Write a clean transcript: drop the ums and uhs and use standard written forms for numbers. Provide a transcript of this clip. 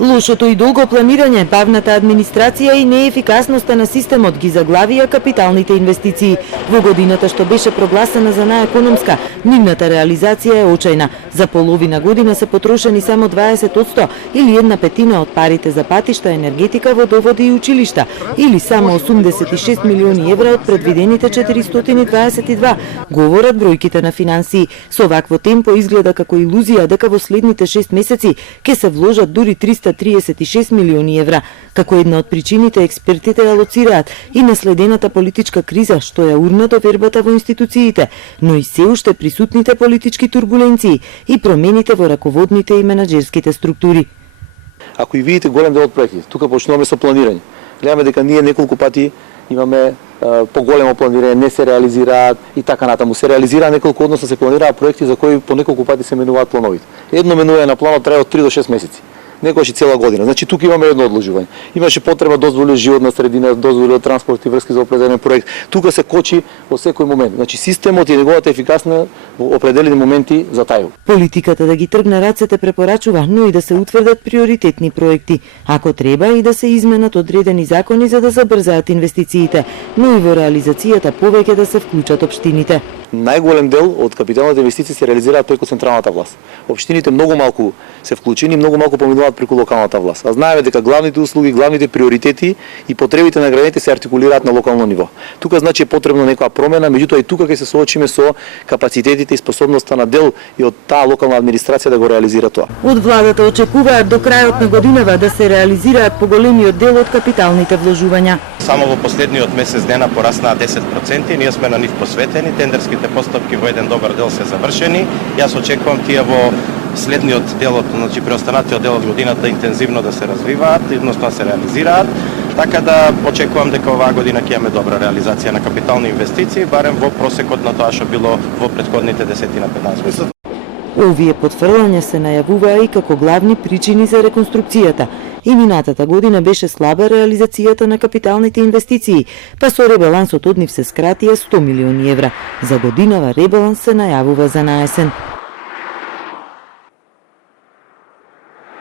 Лошото и долго планирање, бавната администрација и неефикасноста на системот ги заглавија капиталните инвестиции. Во годината што беше прогласена за најекономска, нивната реализација е очајна. За половина година се потрошени само 20% или 1/5 од парите за патишта, енергетика, водоводи и училишта, или само 86 милиони евра од предвидените 422, говорат бројките на финансии. Со вакво темпо изгледа како илузија дека во следните 6 месеци ќе се вложат дури 336 милиони евра. Како една од причините експертите алоцираат и наследената политичка криза што ја урна довербата во институциите, но и се уште присутните политички турбуленции и промените во раководните и менаџерските структури. Ако и видите голем дел од проектите, тука почнуваме со планирање. Гледаме дека ние неколку пати имаме поголемо планирање, не се реализираат и така натаму. Се реализира неколку, односно се планираат проекти за кои по неколку пати се менуваат плановите. Едно менување на планот трае од 3 до 6 месеци. Некогаш и цела година. Значи тука имаме едно одложување. Имаше потреба дозволи животна средина, дозволи од транспорт и врски за определен проект. Тука се кочи во секој момент. Значи системот и неговата ефикасна во определени моменти затајува. Политиката да ги тргне рацете препорачува, но и да се утврдат приоритетни проекти. Ако треба и да се изменат одредени закони за да забрзаат инвестициите, но и во реализацијата повеќе да се вклучат општините. Најголем дел од капиталните инвестиции се реализираат преку централната власт. Општините многу малку се вклучени, многу малку поминуваат преку локалната власт. А знаеме дека главните услуги, главните приоритети и потребите на граѓаните се артикулираат на локално ниво. Тука значи е потребно некоја промена, меѓутоа и тука ќе се соочиме со капацитетите и способноста на дел и од таа локална администрација да го реализира тоа. Од владата очекуваат до крајот на годинава да се реализираат поголемиот дел од капиталните вложувања. Само во последниот месец дена пораснаа 10%, ние сме на нив посветени, тендерските постапки во еден добар дел се завршени. Јас очекувам тие во следниот дел, значи преостанатиот дел од годината интензивно да се развиваат, односно да се реализираат, така да очекувам дека оваа година ќе имаме добра реализација на капитални инвестиции, барем во просекот на тоа што било во претходните 10-15 години. Овие потврлања се најавуваа и како главни причини за реконструкцијата. И минатата година беше слаба реализацијата на капиталните инвестиции, па со ребалансот од нив се скратија 100 милиони евра. За годинава ребаланс се најавува за наесен.